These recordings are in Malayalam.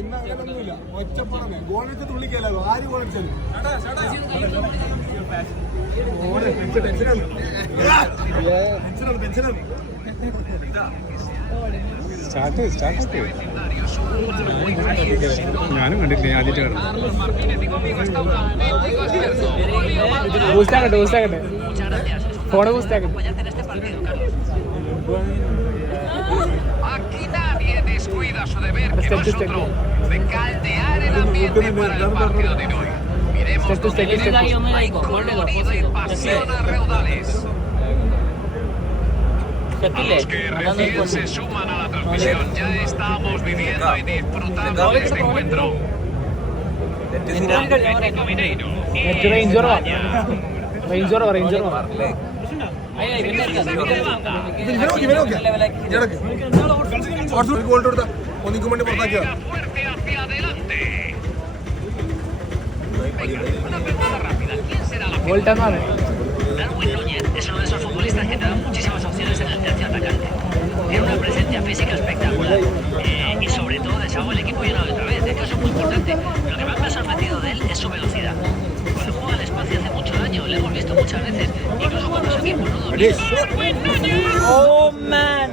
ഇന്ന് അങ്ങനൊന്നുമില്ല. ഒറ്റപ്പടമേ ഗോളടിച്ച തുള്ളിക്കല്ലോ ആര് ഗോളടിച്ചത് ഞാനും കണ്ടിട്ടില്ല, ആദ്യമായിട്ട് ബൂസ്റ്റാക്കട്ടെ phone ബൂസ്റ്റാക്കട്ടെ. Aquí nadie descuida su deber, que no es otro de caldear el ambiente para el partido de hoy. Miremos donde hay colorido y pasión a raudales. A los que recién se suman a la transmisión, ya estamos viviendo y disfrutando de este encuentro. Atlético Mineiro y España. Venga fuerte hacia adelante. Una pregunta rápida. ¿Quién será la figura? Darwin Núñez es uno de esos futbolistas que te dan muchísimas opciones en el tercio atacante. Tiene una presencia física espectacular y sobre todo deshago el equipo lleno de otra vez. Es que eso es muy importante. Lo que más me ha sorprendido de él es su velocidad. Cuando juega al espacio hace mucho daño, lo hemos visto muchas veces, incluso cuando su equipo no domina. Darwin Núñez. Oh man.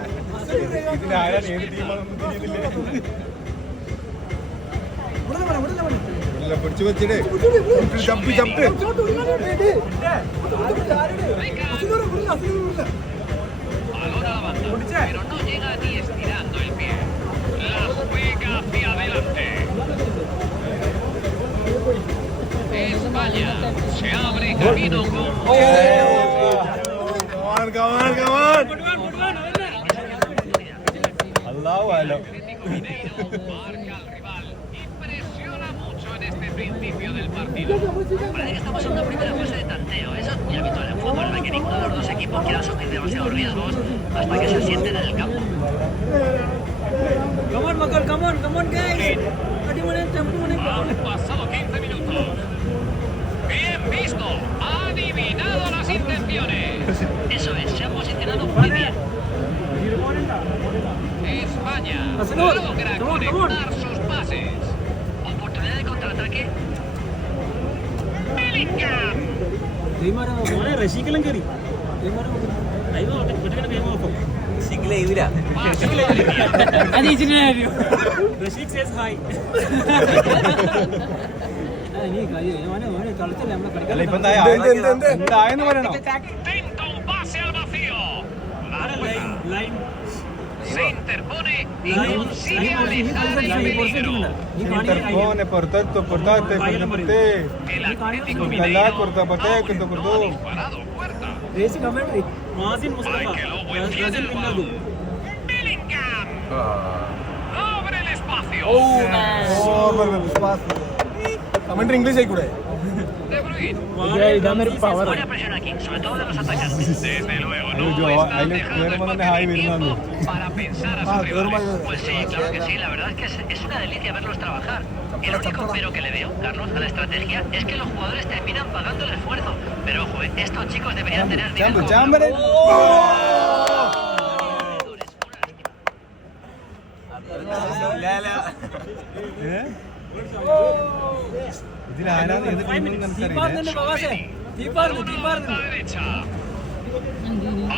പിടിച്ചു വെച്ചിട്ട് ചമ്പ് Ahora la banda, pero no llega ni estirando el pie. La juega hacia adelante. España se abre camino con... Atlético Mineiro marca al rival y presiona mucho en este principio del partido. Parece que estamos en una primera fase de tanteo. Eso es muy habitual en fútbol, en la que ninguno de los dos equipos quiera asumir demasiados riesgos hasta que se sienten en el campo. Come on guys. Han pasado 15 minutos. Bien visto. Ha adivinado las intenciones. Eso es, se han posicionado muy bien. España logra conectar sus pases. Oportunidad de contraataque. Bellingham. Pase por la línea. Intenta un pase al vacío. La juega. Se interpone y consigue alejar el peligro. El Atlético Mineiro no ha disparado puerta. Hay que lo buen tiene el balón. Bellingham. Abre el espacio. Commentary English ആയിക്കൂടെ? De Bruyne. Buena presión aquí, sobre todo de los atacantes. Desde luego, no están dejando espacio ni tiempo para pensar a su rival. Pues sí, claro que sí, la verdad es que es una delicia verlos trabajar. El único pero que le veo, Carlos, a la estrategia es que los jugadores terminan pagando el esfuerzo. Pero ojo, estos chicos deberían tener nivel. La derecha.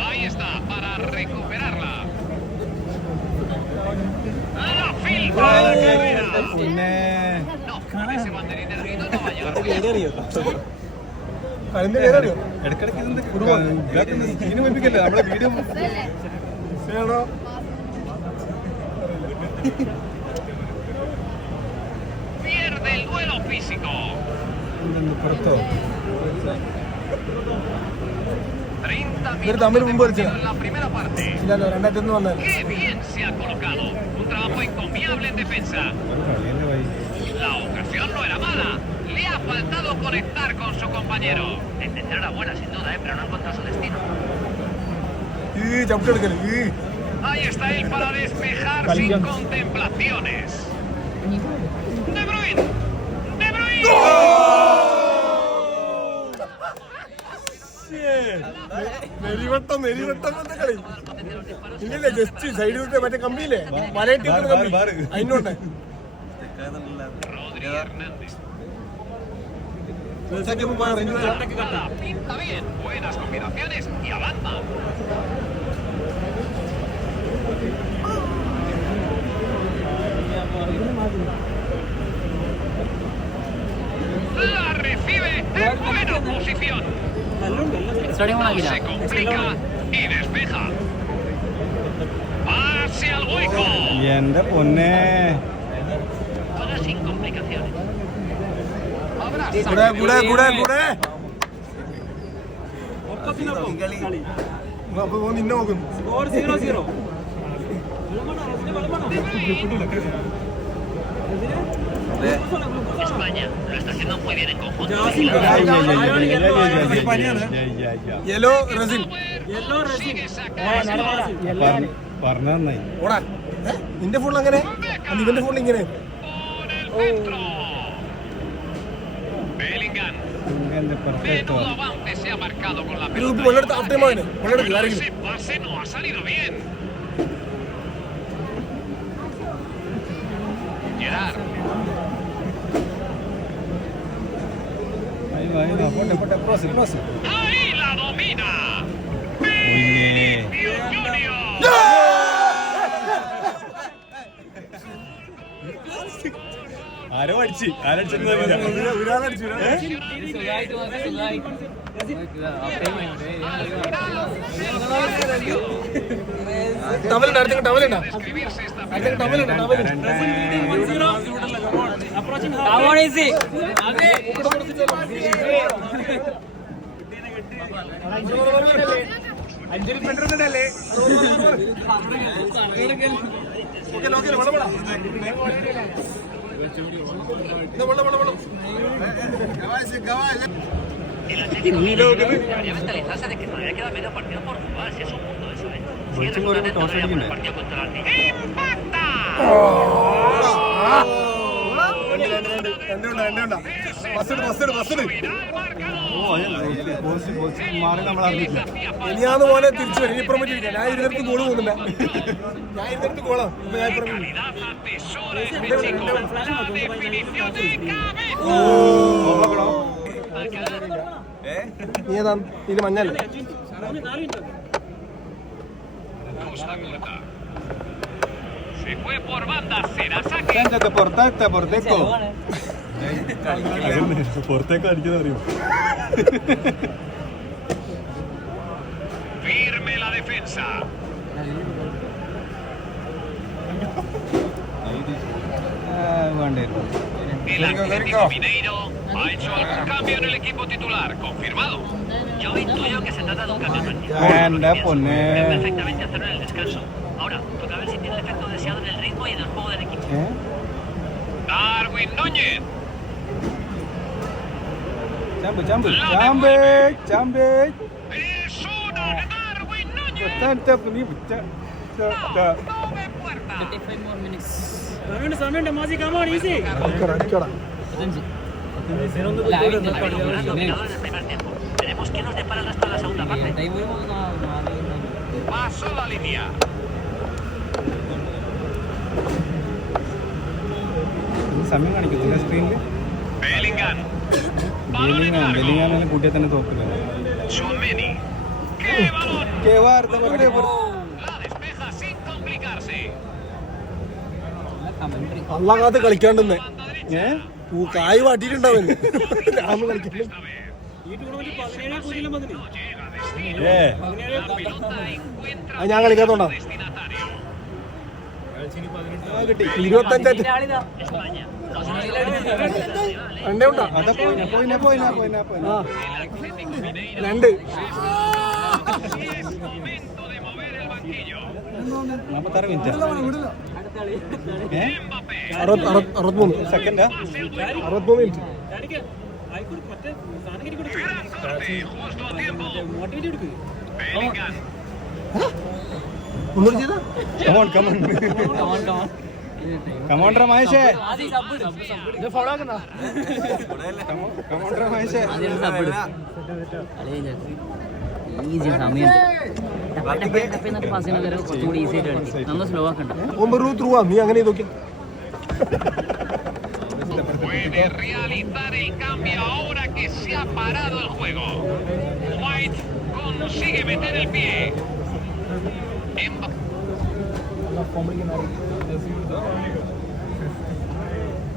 Ahí está, para recuperarla. La filtra de la carrera. No, con ese banderín erguido no va a llegar muy lejos. ഇടക്കിടക്ക് ഇതിന് വെപ്പിക്കല്ലേ നമ്മുടെ video Pierde el duelo físico. പുറത്തോ 30 minutos en la primera parte. Qué bien se ha colocado. Un trabajo encomiable en defensa. La ocasión no era mala. Le ha faltado conectar con su compañero. La intención era buena, sin duda, pero no encontró su destino. Ahí está él para despejar sin contemplaciones. De Bruyne. De Bruyne. നെരിവട്ടം കളി ഇല്ലല്ലേ ജസ്റ്റ് സൈഡ് വിട്ട് മറ്റേ കമ്പിയില്ലേ മലയട്ടി കമ്പി അതിനോട്ടെ Rodri Hernández. Wrench Pinta bien. Buenas combinaciones y avanza. La recibe en buena posición. Se complica y despeja. Pase al hueco. എന്റെ പൊന്നെ Juega sin complicaciones. കൂടെ അപ്പൊ നിന്നെ നോക്കുന്നു Score 0-0. España lo está haciendo muy bien en conjunto. Yellow Razin Yellow red. Sigue sacando. പറഞ്ഞ നന്നായി ഓടാ നിന്റെ ഫോണിൽ അങ്ങനെ ഇവന്റെ ഫോണിൽ ഇങ്ങനെ Por el centro. Bellingham. എന്റെ perfect Menudo avance se ha marcado con la ഇത് pelota. വെള്ളെടുത്ത് ഹാഫ് ടൈം ആവനെ വെള്ളെടുത്ത് Pero ആരെങ്കിലും ese pase no ha salido bien. Gerard. പോട്ടെ ക്രോസ് Ahí la domina. പിന്നെ Junior. ആരോ അടിച്ച് ടവലുണ്ട് അടുത്തേക്ക് ടവലുണ്ടോ Escribirse esta അടുത്തേക്ക് ടവലുണ്ട് ടവലുണ്ട് Come on, easy. El Atlético debería mentalizarse de que todavía queda medio partido por jugar, si es un punto eso, ¿eh? Si es un partido contra el Argentina. ¡Impacta! മാറി നമ്മൾ അറിഞ്ഞില്ല ഇനിയാന്ന് പോലെ തിരിച്ചു വരും ഇപ്പുറം പറ്റിയിരിക്കാം ഞാൻ ഇരുന്നിടത്ത് ഗോള് പോകുന്നില്ല ഞാൻ ഇരുന്നിടത്ത് ഗോളാ ഇപ്പൊ ഞാൻ ഇപ്പുറം Calidad atesora este chico. Definición de cabeza. നീ ഏതാ ഇത് മഞ്ഞല്ലേ Costa corta. Se fue por banda, será saque. Siéntate, porteco. പുറത്തേക്ക് അടിക്കുന്നത് അറിയോ Firme la defensa. വേണ്ടായിരുന്നു El Atlético Mineiro ha hecho algún cambio en el equipo titular, confirmado. Yo intuyo que se trata de un cambio táctico. Anda, poné. Puede perfectamente hacerlo en el descanso. Ahora, toca ver si tiene el efecto deseado en el ritmo y en el juego del equipo. Darwin Núñez. ചാമ്പേ Es una de Darwin Núñez. Tome puerta. Samir, Mazi, come on, easy. അടിക്കടാ La ha dominado en el primer tiempo. Veremos qué nos depara el resto de la segunda parte. Pasó la línea. സമയം കാണിക്കുന്നു സ്ക്രീനിൽ Bellingham. Balón en largo. ബെല്ലിങ്ങാമിനെ കൂട്ടിയാൽ തന്നെ തോക്കില്ല Tchouaméni. ¡Qué balón! La despeja sin complicarse. അള്ളാ കാത്ത് കളിക്കാണ്ടെന്ന് Banda derecha. കായ് വാട്ടിയിട്ടുണ്ടാവും രാമ കളിക്കാൻ Esta vez. ഈ ടൂർണമെന്റ് 17-0 മതി. No llega a destino. La pelota encuentra അത് ഞാൻ കളിക്കാത്തോണ്ടാ destinatario. 25 España. രണ്ടേ ഉണ്ടാ അതാ പോയിനാ ആ രണ്ട് Es momento de mover el banquillo. 46 minute Mbappé. 63 സെക്കൻഡാ Pase al hueco. 63 minute ഡാഡിക്ക് ആയിക്കോട്ടെ മറ്റേ സാധനം കയറ്റി കൊടുക്ക്. Gran corte, justo a tiempo. Motivate കൊടുക്ക്. Bellingham. ഒന്നുകൂടി ചെയ്താ കമോണ്ടർ മഹേഷേ ഇത് ഫോളോ ആക്കുന്ന കമോണ്ടർ മഹേഷേ ഈസി സമയം പാസ് ചെയ്യുന്ന കുറച്ചുകൂടി ഈസി ആയിട്ട് കളിക്കും നമ്മൾ സ്ലോ ആക്കണ്ട ത്രൂ നീ അങ്ങനെ നോക്കി Puede realizar el cambio ahora que se ha parado el juego. White consigue meter el pie.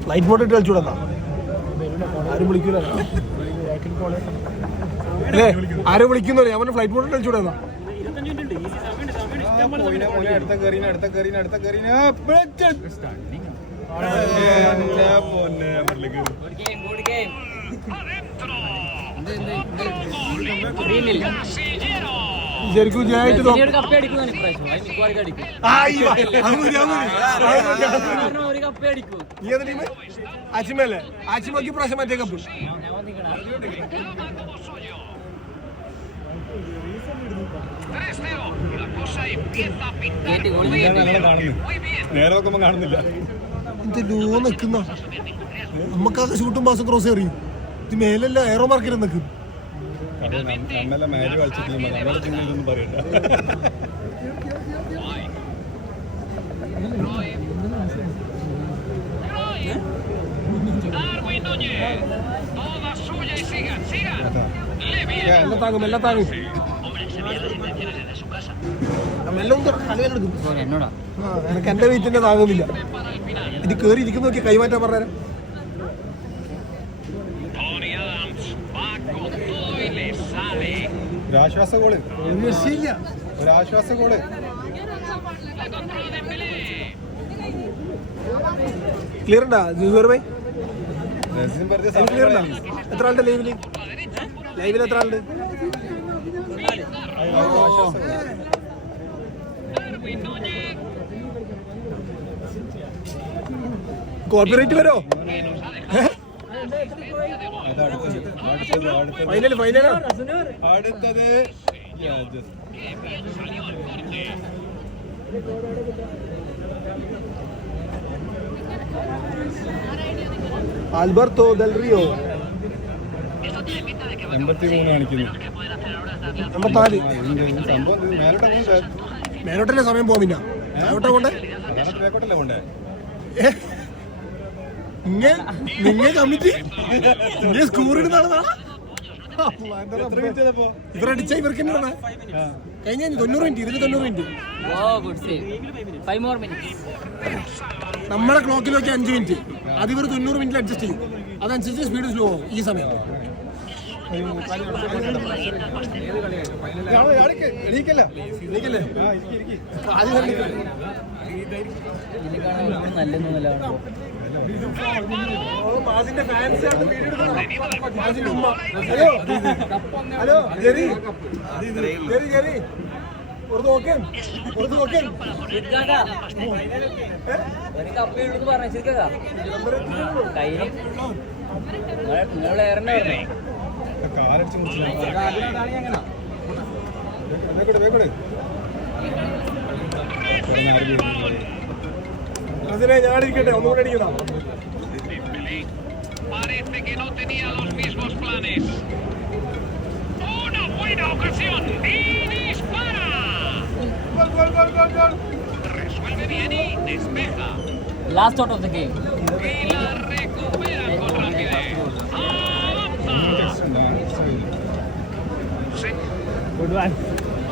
Flight mode ഇട്ട് കളിച്ചൂടാ, ആരും വിളിക്കൂല അല്ലേ? ആരും വിളിക്കുന്നു, ഞാൻ പറഞ്ഞ ഫ്ലൈറ്റ് മോഡ് ഇട്ട് കളിച്ചൂടാ. 25 മിനിറ്റ് ഉണ്ട്. ഈസി സമയമുണ്ട്. ഇഷ്ടം പോലെ സമയമുണ്ട്. അടുത്ത കയറിന Casillero. ശരിക്കും ജയായിട്ട് നോക്കാം. ഒരു കപ്പേ അടിക്കും ഇപ്രാവശ്യം. അത് മിക്കവാറും അടിക്കും. ഒരു കപ്പേ അടിക്കും. നീ ഏത് ടീം? ആച്ചിമല്ലേ? ആച്ചിമക്ക് പ്രാവശ്യം മറ്റേ cup. Como suyo. 3-0. La cosa empieza a pintar muy bien. Muy bien. നേരെ നോക്കുമ്പോ കാണുന്നില്ല. ഇത് ലോ നിക്കുന്ന നമുക്കാകെ ഷൂട്ടും പാസും ക്രോസ് എറിയും. ഇത് മേലല്ല എയറോ മാർക്കിൽ നിൽക്കും. നമ്മളെ മാരി കളിച്ച ടീമാണ്, നമ്മുടെ ടീമിൽ ഇതൊന്നും പറയണ്ട. Darwin Núñez. Toda suya y sigan. Levy. എല്ലാം താങ്ങും, എല്ലാം താങ്ങും. Hombre, se veían las intenciones desde su casa. എല്ലാം കളിയെടുക്കും. എനിക്ക് എന്റെ വെയിറ്റിന്റെ താങ്ങുന്നില്ല. ഇത് കേറി ഇരിക്കുന്ന നോക്കി കൈമാറ്റാൻ പറഞ്ഞാൽ Tony Adams va con todo y le sale. ഒരാശ്വാസ ഗോള്, രക്ഷയില്ല. ഒരാശ്വാസ ഗോള്. La controla Dembélé. ക്ലിയർ ഉണ്ടാ ജൂസർ ഭായി? റസിൻ പറഞ്ഞ ക്ലിയർ ഉണ്ടാ? എത്ര ആളുടെ ലൈവില്? ലൈവിൽ എത്ര ആളുണ്ട്? Darwin Núñez. കോർപ്പറേറ്റ് വരോ? അടുത്തത് ഫൈനൽ ഫൈനലാ. അടുത്തത് Qué bien salió el corte. Alberto they'll Rio. Esto tiene pinta de que va a 83 കാണിക്കുന്നു. lo que pueden hacer ahora es darle 54. സംഭവം മേലോട്ട് പോകുന്നത് മേലോട്ടല്ലേ സമയം പോകും. പിന്നെ മേലോട്ടാ കൊണ്ടേ ബാക്കോട്ടല്ലേ പോണ്ടേ? നിങ്ങ കമ്മിറ്റി ഇങ്ങനെ സ്കൂർ ഇടുന്നതാണ്. എത്ര കിട്ടിയതപ്പോ? ഇവരടിച്ച ഇവർക്ക് തന്നെ കഴിഞ്ഞ 90 മിനിറ്റ്, ഇതിന് 90 minute. Wow, good save. 5 more minutes. നമ്മുടെ ക്ലോക്കിലൊക്കെ 5 മിനിറ്റ്, അത് ഇവർ 90 മിനിറ്റിൽ അഡ്ജസ്റ്റ് ചെയ്യും. അതനുസരിച്ച് സ്പീഡ് സ്ലോ ആവും ഈ സമയം. എണീക്കല്ല. എനിക്കല്ലേ കാല് കണ്ടിട്ടില്ല. മാസിന്റെ ഫാൻസ് ആണ് വീഡിയോ എടുക്കുന്നത്. മാസിന്റെ ഉമ്മ. ഹലോ ജെറി, ജെറി ഒരു നോക്കേ, ഒരു നോക്കേ. ഒരു കപ്പേ ഉള്ളൂ പറഞ്ഞ ശരിക്കാ കയ്യില് നിങ്ങളുടെ ഏറെന്നെ പറഞ്ഞേ. കാലടിച്ച് മുറിച്ചില്ല. വേഗം അതിനെ ഞാനിരിക്കട്ടെ, ഒന്നുകൂടെ അടിക്കുന്ന. Dembélé. Parece que no tenía los mismos planes. Una buena ocasión. Y dispara. Gol. Resuelve bien y despeja. Last out of the game. Y la recupera con rapidez. Avanza. ഉണ്ടാവും. Sí. Good one.